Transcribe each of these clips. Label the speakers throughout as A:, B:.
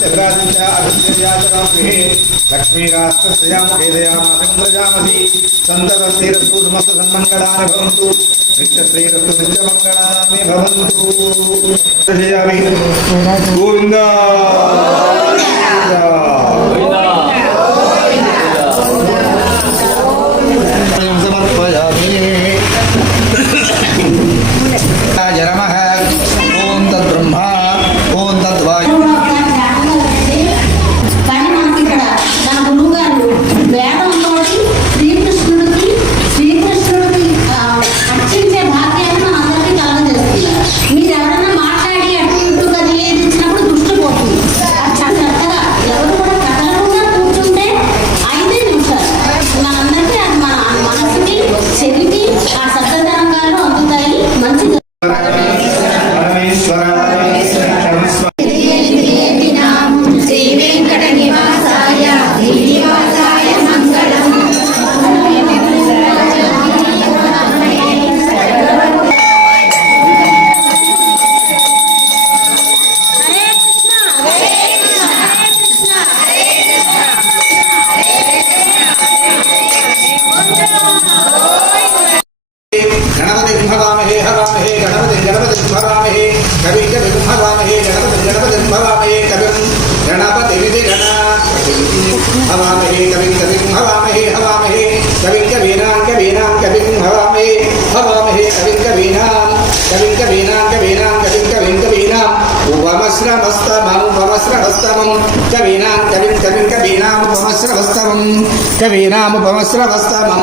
A: చంద్రాదిత్య అభిత్యజాచరాగ్రహే లక్ష్మీరాష్ట్రశ్రయాముఖేదయామాసంగ్రజామహి సంతతస్తీరస్తు సమస్త సన్మంగళాని భవంతు నిత్యశ్రీరస్తు నిత్యమంగళాని భవంతు గోవిందా
B: గణపతి సింహవామహే కవి కవి సింహవామహే గణపతి గణపతి సింహవామహే కవిం గణపతి విధి గణ హవామహే కవి కవి సింహవామహే హవామహే కవి కవీనాం కవీనాం కవి సింహవామహే హవామహే కవి కవీనాం కవి కవీనాం కవీనాం కవి కవి కవీనాం ఉపమశ్రమస్తమం ఉపమశ్రమస్తమం కవీనాం కవి కవి కవీనాం ఉపమశ్రమస్తమం కవీనాం ఉపమశ్రమస్తమం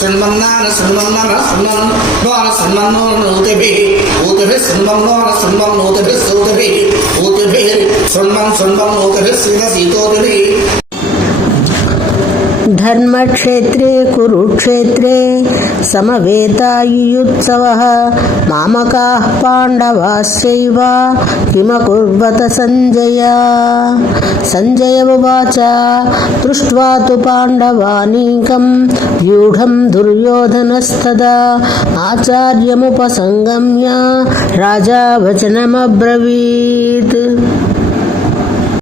B: శృణ్వన్నాన శృణ్వన్నన శృణ్వం నోన శృణ్వన్నో నూతిభిः ఊతిభిः శృణ్వం నోన శృణ్వం నూతిభిः సూతిభిः ఊతిభిः శృణ్వం శృణ్వం నూతిభిः సీతసీతోతిభిः
C: ధర్మక్షేత్రే కురుక్షేత్రే సమవేతాయుత్సవ మామకా పాండవాశ్చైవ కిమకుర్వత సంజయ సంజయ ఉవాచ దృష్ట్వా తు పాండవానీకం వ్యూఢం దుర్యోధనస్తదా ఆచార్యముపసంగమ్య రాజా వచనమబ్రవీత్